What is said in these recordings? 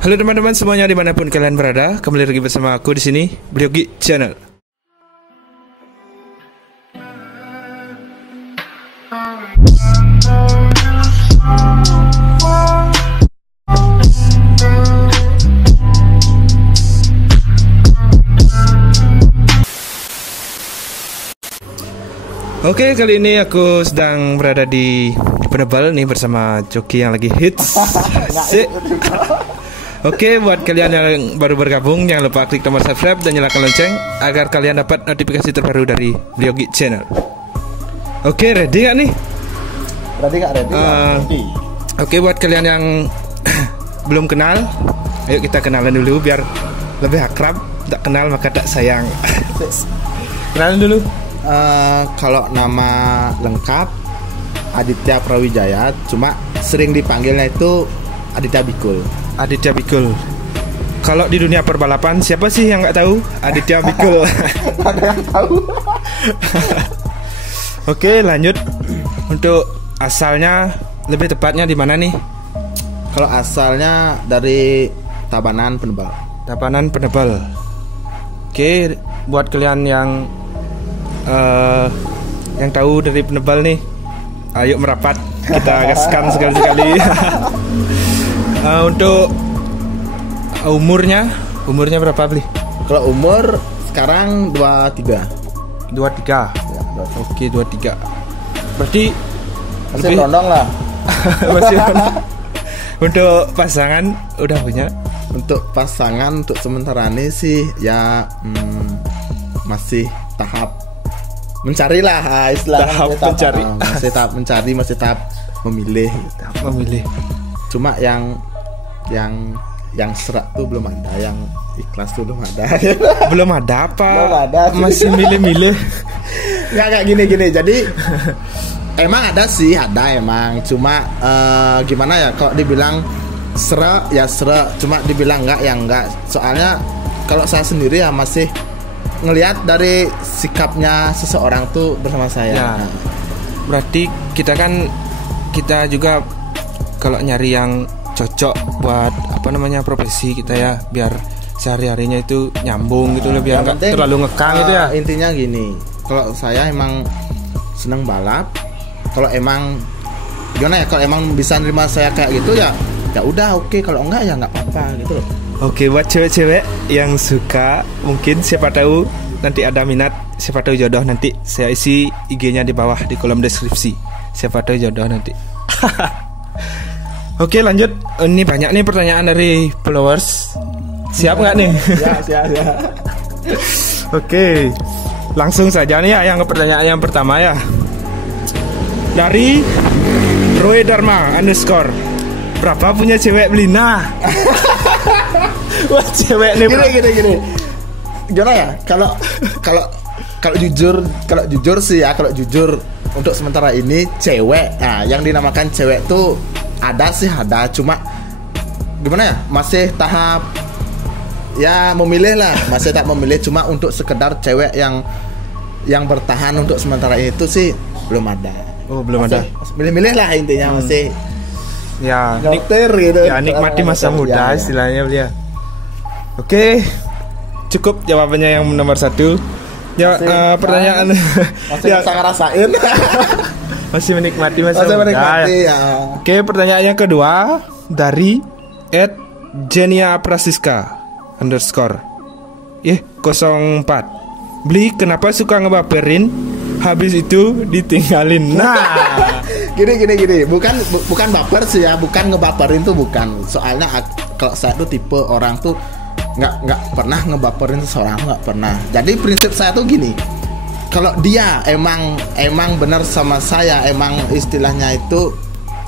Halo teman-teman semuanya dimanapun kalian berada, kembali lagi bersama aku di sini, Bliogi Channel. Oke, kali ini aku sedang berada di Penebal nih bersama Coki yang lagi hits. Oke, buat kalian yang baru bergabung, jangan lupa klik tombol subscribe dan nyalakan lonceng agar kalian dapat notifikasi terbaru dari Bliogi Channel. Oke, ready gak nih? Ready. Oke, buat kalian yang belum kenal, ayo kita kenalan dulu biar lebih akrab. Tak kenal maka tak sayang. Kenalan dulu. Kalau nama lengkap Aditya Prawijaya, cuma sering dipanggilnya itu Aditya Bikul. Aditya Bikul. Kalau di dunia perbalapan siapa sih yang nggak tahu Aditya Bikul? Ada yang tahu. Oke, lanjut. Untuk asalnya, lebih tepatnya di mana nih? Kalau asalnya dari Tabanan, Penebal. Tabanan, Penebal. Oke, buat kalian yang tahu dari Penebal nih, ayo merapat, kita gaskan sekali-sekali. Untuk umurnya berapa beli? Kalau umur sekarang 23. 23. Ya, Oke, 23. Berarti masih rondong lah. Masih rondong. Untuk pasangan udah punya? Untuk pasangan untuk sementara ini sih ya masih tahap mencari lah istilahnya. Tahap mencari, masih tahap memilih. Cuma yang serak tuh belum ada, yang ikhlas tuh belum ada. Belum ada apa? Belum ada. Masih milih-milih. Nggak gini. Jadi emang ada sih, ada emang. Cuma gimana ya? Kalau dibilang serak ya serak. Cuma dibilang enggak ya enggak. Soalnya kalau saya sendiri ya masih ngelihat dari sikapnya seseorang tuh bersama saya. Ya, berarti kita juga kalau nyari yang cocok buat profesi kita ya, biar sehari-harinya itu nyambung gitu loh, biar nggak terlalu ngekang gitu ya. Intinya gini, kalau saya emang seneng balap, kalau emang gimana ya, kalau emang bisa nerima saya kayak gitu ya udah oke. Kalau enggak ya nggak apa-apa gitu loh. Oke, buat cewek-cewek yang suka, mungkin siapa tahu nanti ada minat, siapa tahu jodoh, nanti saya isi IG-nya di bawah di kolom deskripsi. Siapa tahu jodoh nanti. Oke, lanjut. Ini banyak nih pertanyaan dari followers. Siap nggak nih? Siap. Oke, langsung saja nih ya yang ke pertanyaan yang pertama ya. Dari Roy Dharma _ berapa punya cewek Belina? Wah, cewek nih. Gini. Gimana ya? Kalau jujur sih ya, kalau jujur untuk sementara ini cewek, nah yang dinamakan cewek tuh ada, cuma gimana ya? Masih tahap ya memilih lah, masih tak memilih, cuma untuk sekedar cewek yang bertahan untuk sementara itu sih belum ada. Oh, belum masih, ada. Milih-milih lah intinya, masih ya gitu. Ya, nikmati masa muda istilahnya beliau. Oke, cukup jawabannya yang nomor 1. Ya, pertanyaan masih bisa ngerasain. Masih menikmati masa muda. Ya. Oke, pertanyaan yang kedua dari @Jenia Prasiska _ 04. Beli kenapa suka ngebaperin, habis itu ditinggalin? Nah, gini. Bukan baper sih ya, bukan ngebaperin tuh bukan. Soalnya kalau saya tuh tipe orang tuh nggak pernah ngebaperin seseorang, nggak pernah. Jadi prinsip saya tuh gini, kalau dia emang benar sama saya, emang istilahnya itu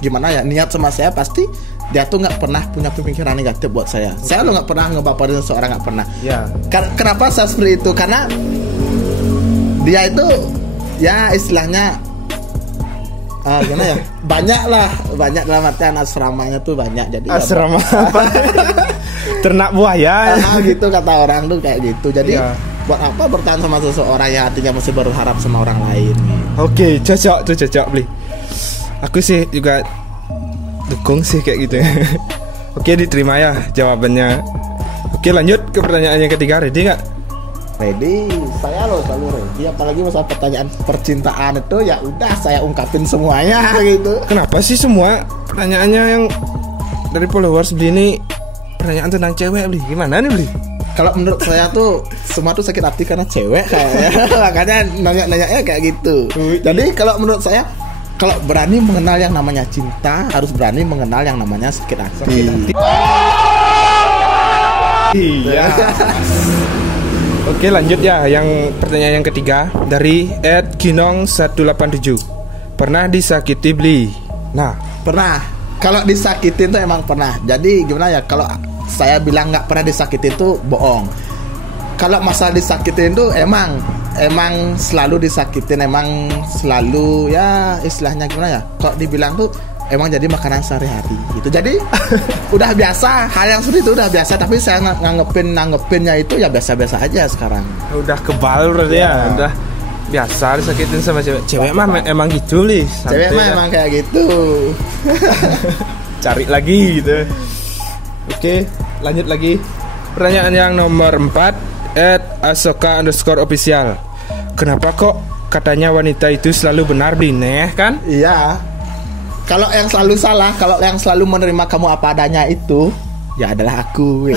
gimana ya, niat sama saya, pasti dia tuh nggak pernah punya pemikiran negatif buat saya. Saya lo nggak pernah ngebaperin seseorang, nggak pernah. Ya. Kenapa saya seperti itu? Karena dia itu ya istilahnya gimana ya, banyak dalam artian asramanya tuh banyak. Jadi asrama apa? Ternak buaya gitu kata orang tuh kayak gitu. Jadi buat apa bertahan sama seseorang yang artinya masih berharap sama orang lain. Oke, cocok beli. Aku sih juga dukung sih kayak gitu. Oke, diterima ya jawabannya. Oke, lanjut ke pertanyaan yang ketiga. Ready nggak? Ready, saya loh selalu ready. Apalagi masalah pertanyaan percintaan itu ya udah saya ungkapin semuanya gitu. Kenapa sih semua pertanyaannya yang dari followers Bli ini pertanyaan tentang cewek, Bli? Gimana nih, Bli? Kalau menurut saya tuh semua tuh sakit hati karena cewek kayaknya. Makanya nanya-nanyanya kayak gitu. Jadi kalau menurut saya, kalau berani mengenal yang namanya cinta, harus berani mengenal yang namanya sakit hati. Iya. Oke, lanjut ya. Yang pertanyaan yang ketiga dari @ginong187. Pernah disakiti, Bli? Nah, Pernah. Kalau disakitin tuh emang pernah. Jadi gimana ya? Kalau saya bilang nggak pernah disakitin tuh bohong. Kalau masalah disakitin tuh emang selalu disakitin, emang selalu ya istilahnya gimana ya? Kalau dibilang tuh emang jadi makanan sehari-hari gitu. Jadi udah biasa, hal yang seperti itu udah biasa. Tapi saya nanggepinnya itu ya biasa-biasa aja sekarang. udah kebal berarti ya. Udah biasa disakitin sama cewek. Cewek mah emang gitu, Li. Cewek mah emang kayak gitu. Cari lagi gitu. Oke, lanjut lagi. Pertanyaan yang nomor 4 @asoka_official. Kenapa kok katanya wanita itu selalu benar, Bli? Neh kan? Iya. Kalau yang selalu salah, kalau yang selalu menerima kamu apa adanya itu, ya adalah aku.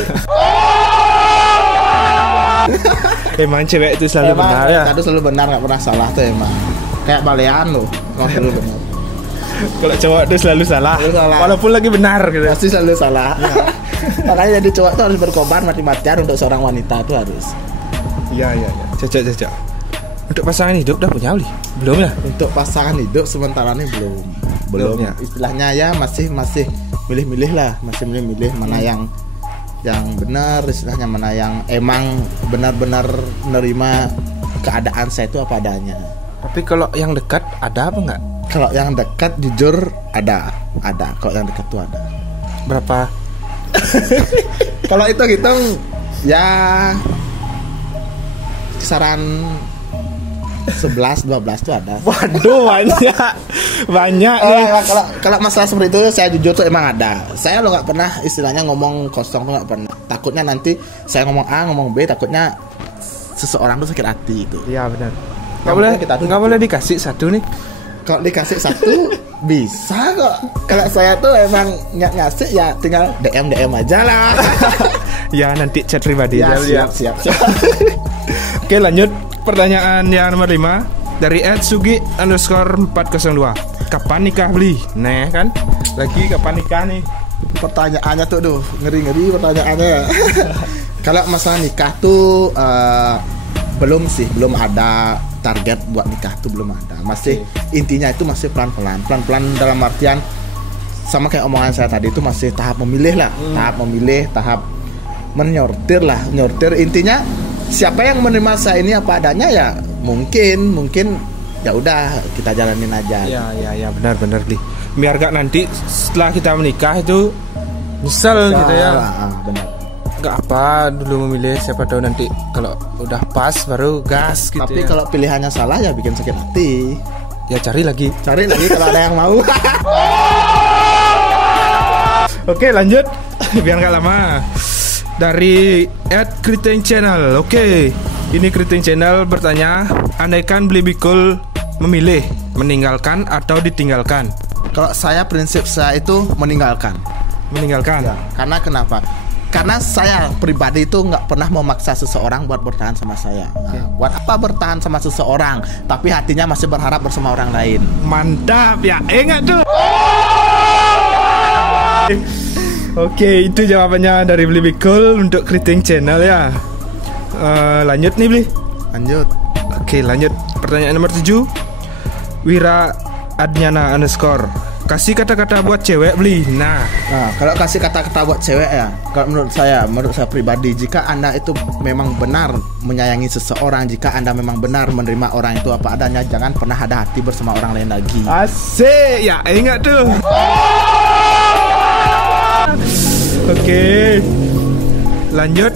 Emang cewek itu selalu benar ya? Itu selalu benar, nggak pernah salah tuh emang. Kayak balean loh, emang selalu benar. Kalau cowok itu selalu salah, Selalu salah. walaupun lagi benar gitu. Pasti selalu salah. Makanya jadi cowok tuh harus berkorban mati-matian untuk seorang wanita tuh harus. Iya. Cocok. Untuk pasangan hidup udah punya, Bli? Belum ya? Untuk pasangan hidup sementara ini belum ya? Istilahnya ya masih milih-milih lah, masih milih-milih mana yang benar, istilahnya mana yang emang benar-benar menerima keadaan saya itu apa adanya. Tapi kalau yang dekat ada apa nggak? Kalau yang dekat jujur ada. Kalau yang dekat tuh ada. Berapa? Kalau itu hitung ya kisaran 11-12 tuh ada. Waduh, banyak nih. Kalau masalah seperti itu saya jujur tuh emang ada. Saya lo nggak pernah istilahnya ngomong kosong tuh nggak pernah. Takutnya nanti saya ngomong A ngomong B, takutnya seseorang tuh sakit hati itu. Iya benar. Nggak boleh dikasih satu nih. Kalau dikasih satu bisa kok. Kalau saya tuh emang ngasih ya tinggal DM aja lah. Ya nanti chat pribadi Ya, aja. siap. Oke, lanjut pertanyaan yang nomor 5 dari @sugi_402. Kapan nikah, Bli? Nah kan lagi kapan nikah nih? Pertanyaannya tuh ngeri pertanyaannya. Kalau masalah nikah tuh belum ada target buat nikah tuh, belum ada. Masih intinya itu masih pelan-pelan dalam artian sama kayak omongan saya tadi itu masih tahap memilih lah, tahap menyortir. Intinya siapa yang menerima saya ini apa adanya ya mungkin ya udah kita jalanin aja. Ya benar Bli. Biar gak nanti setelah kita menikah itu nyesel gitu ya. Benar. Gak apa dulu memilih, siapa tahu nanti kalau udah pas baru gas gitu. Tapi ya. kalau pilihannya salah ya bikin sakit hati. Ya cari lagi Kalau ada yang mau. Oke, lanjut biar gak lama. Dari @Kriting Channel. Oke, ini Kriting Channel bertanya, andaikan Bli Bikul memilih meninggalkan atau ditinggalkan? Kalau saya prinsip saya itu meninggalkan. Ya. Karena kenapa? Karena saya pribadi itu nggak pernah memaksa seseorang buat bertahan sama saya. Nah, buat apa bertahan sama seseorang tapi hatinya masih berharap bersama orang lain? Mantap ya, enggak tuh. Oke, itu jawabannya dari Bli Bikul untuk Kriting Channel ya. Lanjut nih, Bli. Lanjut. Oke, lanjut. Pertanyaan nomor 7 Wira Adnyana _ kasih kata-kata buat cewek, Bli. Nah, kalau kasih kata-kata buat cewek ya, kalau menurut saya pribadi, jika Anda itu memang benar menyayangi seseorang, jika Anda memang benar menerima orang itu apa adanya, jangan pernah ada hati bersama orang lain lagi. asik ya, ingat tuh. Oke, lanjut.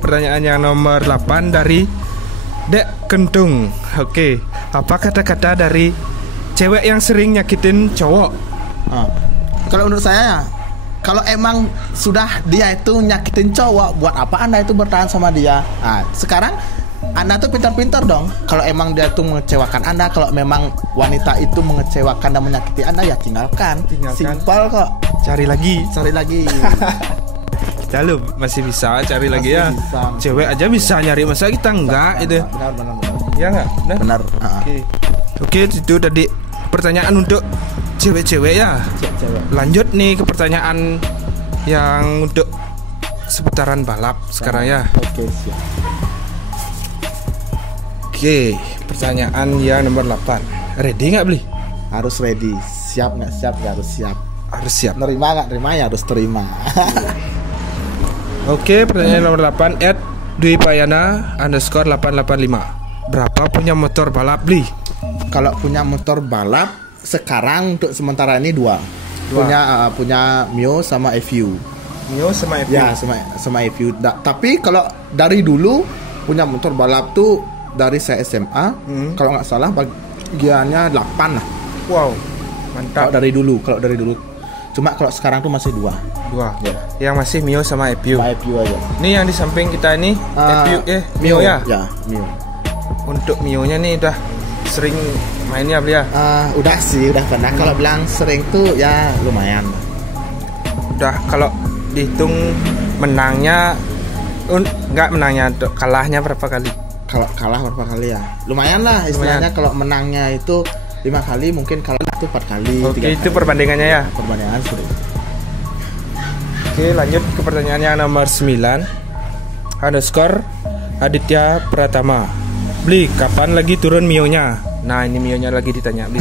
Pertanyaan yang nomor 8 dari Dek Kentung. Oke, apa kata-kata dari cewek yang sering nyakitin cowok? Kalau menurut saya kalau emang sudah dia itu nyakitin cowok, buat apa Anda itu bertahan sama dia? Nah, sekarang Anda tuh pintar-pintar dong. Kalau emang dia tuh mengecewakan Anda, kalau memang wanita itu mengecewakan dan menyakiti Anda, ya tinggalkan. Simpel kok. Cari lagi. Ya lu masih bisa cari lagi ya. Bisa. Cewek aja bisa nyari, masa kita enggak itu. Benar. Ya enggak? Benar. Oke, itu tadi pertanyaan untuk cewek-cewek ya. Cewek. Lanjut nih ke pertanyaan yang untuk seputaran balap sekarang ya. Oke, siap. Oke, pertanyaan yang nomor 8. Ready nggak Bli? Harus ready. Siap nggak siap? Ya harus siap. Harus siap. Nerima nggak terima ya harus terima. Oke, pertanyaan nomor 8 @dwipayana_885. Berapa punya motor balap Bli? Kalau punya motor balap sekarang untuk sementara ini dua. Punya Mio sama FU. Mio sama FU. Ya, sama FU. Tapi kalau dari dulu punya motor balap tuh dari saya SMA, kalau nggak salah bagiannya 8 lah. Wow, mantap. Kalau dari dulu. Cuma kalau sekarang tuh masih dua. Ya. Yang masih Mio sama FU. Sama FU aja. Ini yang di samping kita ini FU Mio ya. Ya, Mio. Untuk Mio-nya nih udah sering mainnya Bli ya. Udah pernah. Kalau bilang sering tuh ya lumayan. Udah kalau dihitung menangnya kalahnya berapa kali? Kalau kalah berapa kali ya? Lumayan lah istilahnya. Kalau menangnya itu 5 kali, mungkin kalah itu 4 kali. Oke, 3 itu kali. perbandingannya ya. Perbandingan sering. Oke, lanjut ke pertanyaan yang nomor 9. _Aditya Pratama. Bli, kapan lagi turun Mio-nya? Nah, ini Mio-nya lagi ditanya Bli.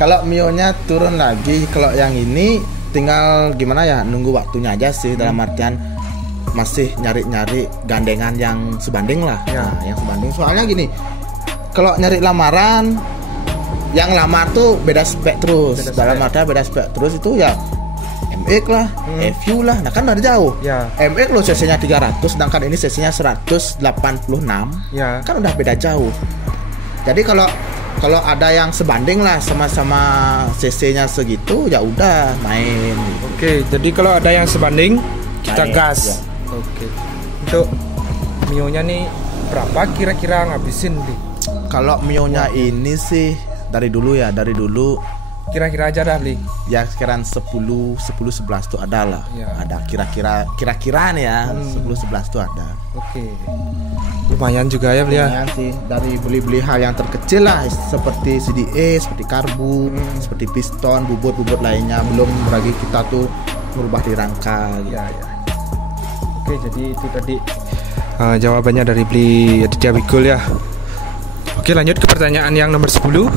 Kalau Mio-nya turun lagi, kalau yang ini tinggal gimana ya? Nunggu waktunya aja sih. Dalam artian masih nyari-nyari gandengan yang sebanding lah. Ya. Nah, yang sebanding. Soalnya gini, kalau nyari lamaran, yang lamar tuh beda spek terus. Dalam artian beda spek terus itu ya MX lah, FU lah. Nah kan dari jauh. Ya. MX lo cc-nya 300, sedangkan ini cc-nya 186. Ya. Kan udah beda jauh. Jadi kalau ada yang sebanding lah sama-sama cc-nya segitu, ya udah main. Oke, jadi kalau ada yang sebanding kita Main, gas. ya. Oke. Untuk Mio-nya nih berapa kira-kira ngabisin Bli? Kalau Mio-nya ini sih dari dulu Kira-kira aja dah Bli. ya sekarang 10 11 tuh ada lah. Ya. Ada kira-kira nih ya, 10 11 tuh ada. Oke. Lumayan juga ya Bli ya. Lumayan sih, dari beli-beli hal yang terkecil lah, seperti CDA, seperti karbu, seperti piston, bubut lainnya. Belum lagi kita tuh merubah di rangka gitu. Ya. Oke, jadi itu tadi jawabannya dari Bli Aditya Bikul ya. Oke, lanjut ke pertanyaan yang nomor 10.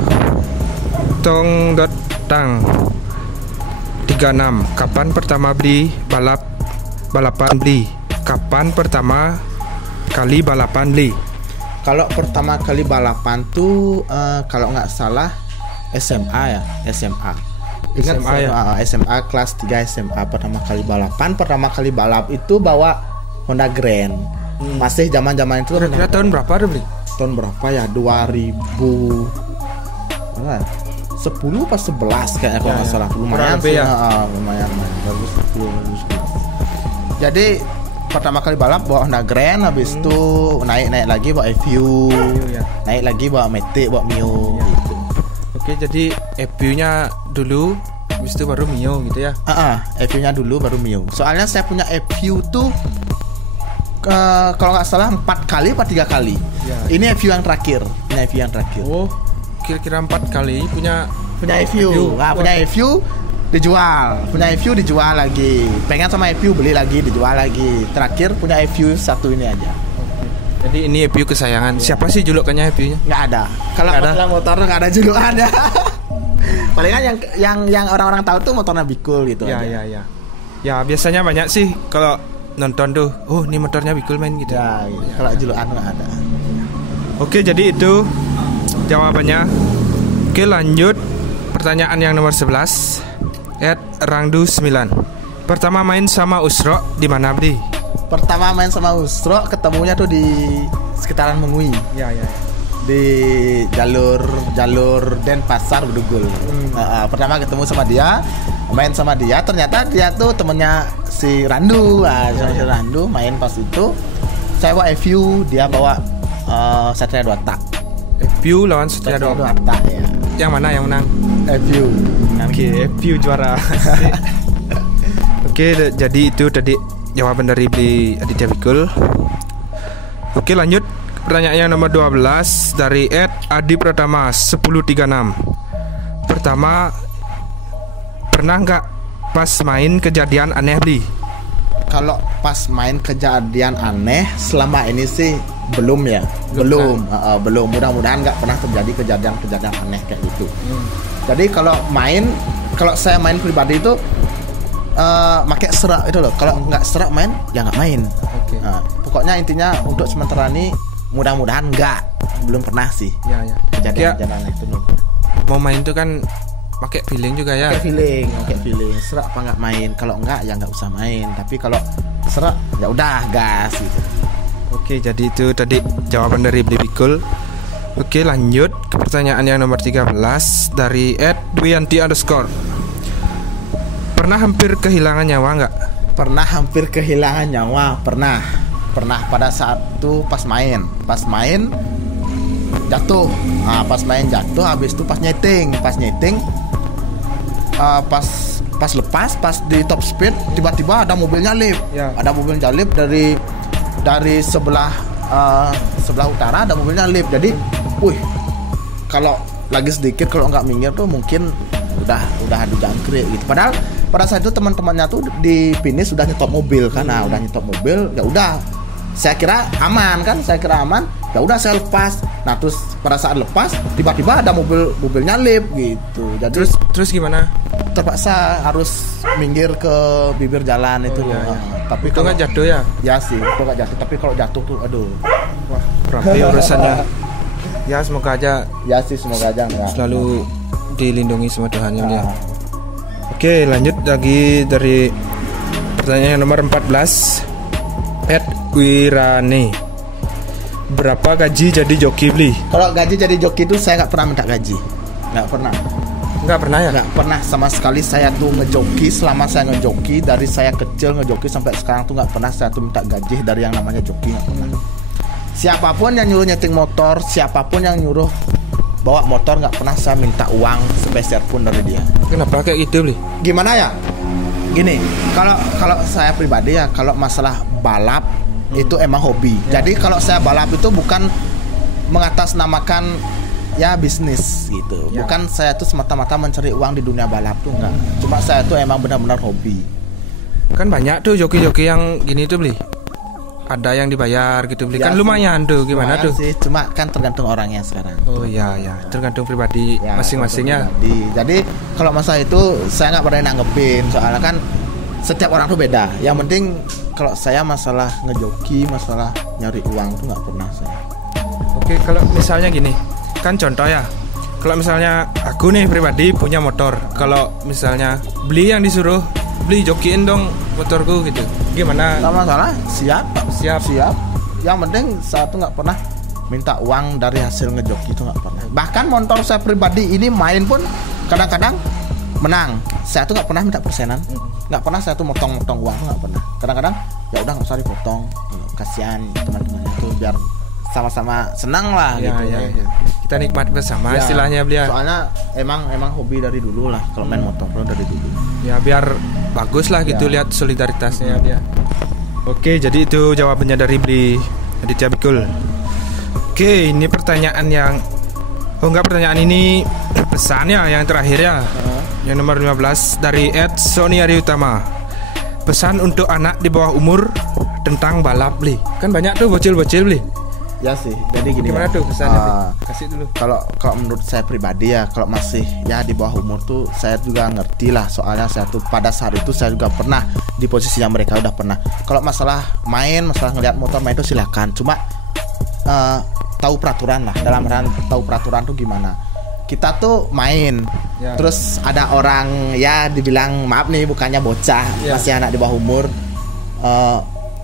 Tang 36. Kapan pertama Bli balapan Bli? Kapan pertama kali balapan Bli? Kalau pertama kali balapan tuh kalau nggak salah SMA ya, SMA. Ingat SMA ya? SMA kelas 3 SMA pertama kali balap itu bawa Honda Grand. Masih zaman-zaman itu Kira-kira tahun berapa ada Bli? tahun berapa ya? 10 pas 11 kayaknya kalau nggak salah. Lumayan sih ya? lumayan 2010. Jadi pertama kali balap bawa Honda Grand, habis itu naik lagi bawa FU, ya. naik lagi bawa Matic, bawa Mio gitu. Oke, jadi FU-nya dulu, habis itu baru Mio gitu ya. FU-nya dulu baru Mio. Soalnya saya punya FU tuh kalau nggak salah 4 kali apa 3 kali. Ya. Ini FU yang terakhir. Oh, kira-kira 4 kali punya FU. Nah, punya FU dijual lagi. Pengen sama FU beli lagi, dijual lagi. Terakhir punya FU satu ini aja. Jadi ini FU kesayangan. Siapa sih julukannya FU-nya? Nggak ada. Kalau masalah motor nggak ada julukannya. Palingan yang orang-orang tahu tuh motornya Bikul gitu aja. Ya. Ya, biasanya banyak sih kalau nonton tuh, oh ini motornya Bikul main gitu. Ya, gitu. Kalau julukan nggak ada. Oke, jadi itu jawabannya. Oke, lanjut pertanyaan yang nomor 11. @rangdu9. Pertama main sama Usro di mana Bli? Pertama main sama Usro ketemunya tuh di sekitaran Mengui. Ya. Di jalur Denpasar Bedugul. Pertama ketemu sama dia, main sama dia, ternyata dia tuh temennya si Randu. Si Randu main pas itu saya bawa FU, dia bawa Satria Dota. FU lawan Satria Dota ya. Yang mana yang menang? FU. Oke, FU juara. Oke, jadi itu tadi jawaban dari Bli Aditya Bikul. Oke, lanjut pertanyaan yang nomor 12 dari Ed Adi Pratama 1036. Pertama, pernah nggak pas main kejadian aneh Bli? Kalau pas main kejadian aneh selama ini sih belum ya, belum. Mudah-mudahan nggak pernah terjadi kejadian aneh kayak gitu. Jadi kalau saya main pribadi itu pakai serak itu loh. Kalau nggak serak main ya nggak main. Oke. Pokoknya intinya untuk sementara ini mudah-mudahan belum pernah sih. Ya. Kejadian aneh itu belum. Mau main tuh kan pakai feeling juga ya. Pakai feeling. Serak apa nggak main? Kalau enggak ya nggak usah main. Tapi kalau serak ya udah gas gitu. Oke, jadi itu tadi jawaban dari Bli Bikul. Oke, lanjut ke pertanyaan yang nomor 13 dari Ed Dwianti _ Pernah hampir kehilangan nyawa nggak? Pernah hampir kehilangan nyawa, pernah pada saat itu pas main jatuh. Pas main jatuh, habis itu pas nyeting, pas lepas, pas di top speed tiba-tiba ada mobil nyalip. Ya. Ada mobil nyalip dari sebelah utara, ada mobil nyalip. Jadi, kalau lagi sedikit kalau nggak minggir tuh mungkin udah adu jangkrik gitu. Padahal pada saat itu teman-temannya tuh di finish sudah nyetop mobil kan. Udah nyetop mobil, ya udah. Saya kira aman. Ya udah saya lepas. Nah, terus pada saat lepas tiba-tiba ada mobil nyalip gitu. Jadi Terus gimana? terpaksa harus minggir ke bibir jalan itu. Iya. Tapi Itu kalau nggak jatuh ya? Ya sih, itu nggak jatuh. Tapi kalau jatuh tuh, aduh. Wah, rapi urusannya. Ya, semoga aja Ya sih, semoga aja nggak. selalu dilindungi sama Tuhan ya. Nah. Oke, lanjut lagi dari pertanyaan nomor 14. Ed Wirane. Berapa gaji jadi joki Bli? Kalau gaji jadi joki itu saya nggak pernah minta gaji. Nggak pernah ya? Nggak pernah sama sekali. Saya tuh ngejoki, selama saya ngejoki dari saya kecil ngejoki sampai sekarang tuh nggak pernah saya tuh minta gaji dari yang namanya joki, nggak pernah. Siapapun yang nyuruh nyeting motor, siapapun yang nyuruh bawa motor, nggak pernah saya minta uang sepeser pun dari dia. Kenapa kayak gitu Bli? Gimana ya? Gini, kalau saya pribadi ya, kalau masalah balap itu emang hobi. Jadi kalau saya balap itu bukan mengatasnamakan ya bisnis gitu. Bukan saya tuh semata-mata mencari uang di dunia balap tuh, enggak. Cuma saya tuh emang benar-benar hobi. Kan banyak tuh joki-joki yang gini tuh Bli. Ada yang dibayar gitu Bli. Ya, Kan lumayan tuh, gimana lumayan tuh? sih, cuma kan tergantung orangnya sekarang. Oh iya, tergantung pribadi Ya, masing-masingnya. tergantung pribadi. Jadi kalau masalah itu saya nggak pernah nanggepin, soalnya kan setiap orang tuh beda. Yang penting kalau saya masalah ngejoki, masalah nyari uang tuh nggak pernah saya. Oke, kalau misalnya gini, kan contoh ya. Kalau misalnya aku nih pribadi punya motor, kalau misalnya Bli yang disuruh Bli jokiin dong motorku gitu, gimana? Nggak masalah, siap. Siap. Yang penting saya tuh nggak pernah minta uang dari hasil ngejoki, itu nggak pernah. Bahkan motor saya pribadi ini main pun kadang-kadang menang, saya tuh nggak pernah minta persenan. Nggak pernah saya tuh motong-motong uang, nggak pernah. Kadang-kadang ya udah nggak usah dipotong, kasihan teman-teman itu, biar sama-sama senang lah gitu. Ya. Kita nikmat bersama istilahnya Bli ya. Soalnya emang hobi dari dulu lah kalau main motor dari dulu. Ya biar bagus lah gitu, lihat solidaritasnya Bli ya. Oke, jadi itu jawabannya dari Bli Aditya Bikul. Oke, ini pertanyaan yang pertanyaan ini pesan ya yang terakhir ya. Yang nomor 15 dari Ed Sony Ari Utama. Pesan untuk anak di bawah umur tentang balap Bli. Kan banyak tuh bocil-bocil Bli. Ya sih, jadi gini. Gimana tuh pesannya Bli? Kasih dulu. Kalau menurut saya pribadi ya, kalau masih ya di bawah umur tuh saya juga ngerti lah, soalnya saya tuh pada saat itu saya juga pernah di posisi yang mereka udah pernah. Kalau masalah ngelihat motor main itu silakan, cuma tahu peraturan lah. Dalam tahu peraturan tuh gimana. Kita tuh main, terus ada orang ya dibilang maaf nih, bukannya bocah, masih anak di bawah umur,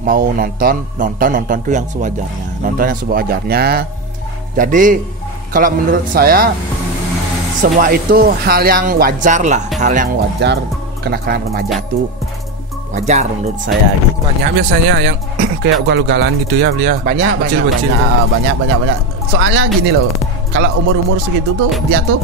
mau nonton tuh yang sewajarnya, nonton yang sewajarnya. Jadi kalau menurut saya semua itu hal yang wajar lah, hal yang wajar. kenakalan remaja tuh wajar menurut saya gitu. Banyak biasanya yang kayak ugal-ugalan gitu ya beli ya. Banyak. Bocil-bocil. Banyak. Soalnya gini loh, kalau umur segitu tuh dia tuh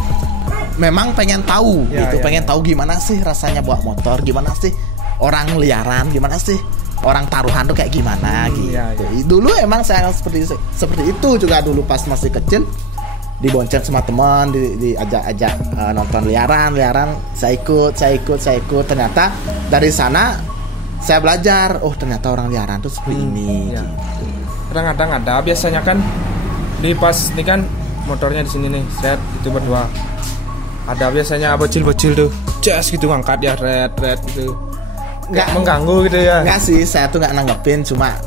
memang pengen tahu pengen tahu gimana sih rasanya bawa motor, gimana sih orang liaran, gimana sih orang taruhan tuh kayak gimana gitu. Dulu emang saya seperti itu juga dulu pas masih kecil, dibonceng sama teman, diajak nonton liaran, saya ikut. Ternyata dari sana saya belajar, oh ternyata orang liaran tuh seperti ini. Ya. Gitu. Kadang-kadang ada biasanya kan di pas ini kan motornya di sini nih, set itu berdua. Ada biasanya bocil-bocil tuh, jas gitu ngangkat ya red gitu. Nggak mengganggu gitu ya. Nggak sih, saya tuh nggak nanggepin, cuma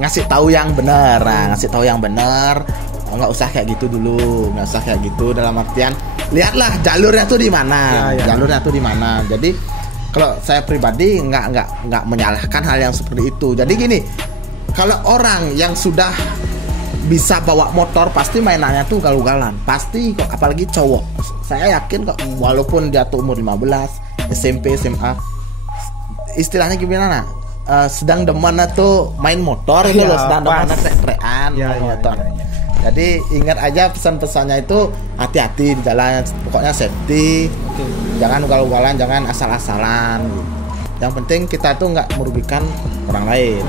ngasih tahu yang benar. Ngasih tahu yang benar. Nggak usah kayak gitu dulu, nggak usah kayak gitu, dalam artian lihatlah jalurnya tuh di mana, jalurnya tuh di mana. Jadi kalau saya pribadi nggak menyalahkan hal yang seperti itu. Jadi gini, kalau orang yang sudah bisa bawa motor pasti mainannya tuh ugal-ugalan, pasti kok, apalagi cowok. Saya yakin kok, walaupun dia tuh umur 15, SMP, SMA, istilahnya gimana? Sedang demennya tuh main motor itu loh, sedang demennya trek-trekan motor. Jadi ingat aja pesan-pesannya itu, hati-hati di jalan, pokoknya safety, jangan ugal-ugalan, jangan asal-asalan. Yang penting kita tuh nggak merugikan orang lain.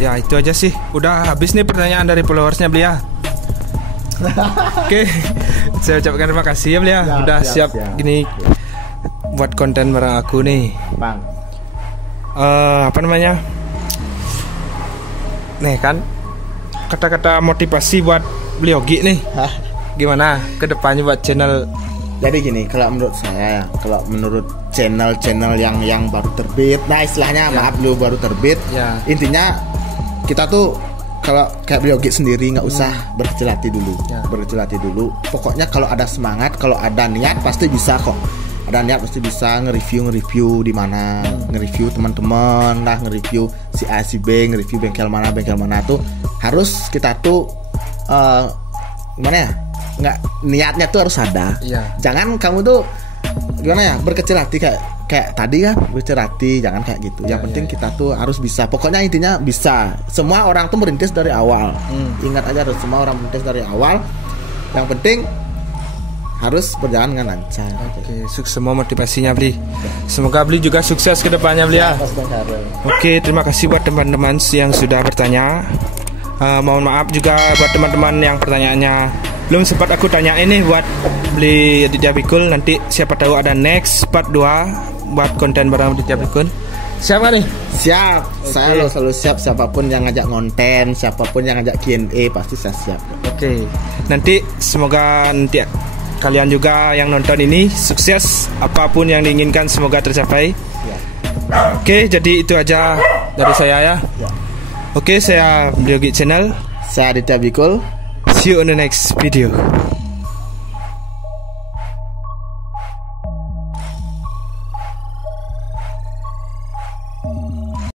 Ya itu aja sih, udah habis nih pertanyaan dari followersnya Belia. Oke, saya ucapkan terima kasih ya Belia, udah siap gini buat konten bareng aku nih, Bang. Apa namanya? Nih kan kata-kata motivasi buat Bliogi nih. Gimana kedepannya buat channel? Jadi gini, kalau menurut saya, kalau menurut channel yang baru terbit, nah istilahnya maaf dulu baru terbit, intinya kita tuh kalau kayak Bliogi sendiri nggak usah berkecil hati dulu. Pokoknya kalau ada semangat, kalau ada niat pasti bisa kok. Ada niat pasti bisa nge-review di mana, nge-review teman-teman lah, nge-review si A si B, nge-review bengkel mana tuh harus kita tuh gimana ya? Nggak, niatnya tuh harus ada. Jangan kamu tuh gimana ya, berkecil hati kayak tadi kan, berkecil hati, jangan kayak gitu. Yang penting kita tuh harus bisa. Pokoknya intinya bisa. Semua orang tuh merintis dari awal. Ingat aja, harus semua orang merintis dari awal. Yang penting harus berjalan dengan lancar. Oke, sukses semua motivasinya Bli. Semoga Bli juga sukses ke depannya Bli ya. Oke, terima kasih buat teman-teman yang sudah bertanya. Mohon maaf juga buat teman-teman yang pertanyaannya belum sempat aku tanya ini buat Bli Aditya Bikul. Nanti siapa tahu ada next part 2 buat konten bareng Aditya Bikul. Siap gak nih? Siap. Saya selalu siap, siapapun yang ngajak konten, siapapun yang ngajak Q&A pasti saya siap. Oke. Nanti semoga nanti kalian juga yang nonton ini sukses, apapun yang diinginkan semoga tercapai. Oke, jadi itu aja dari saya ya. Oke, saya Bliogi Channel. Saya Aditya Bikul. See you on the next video.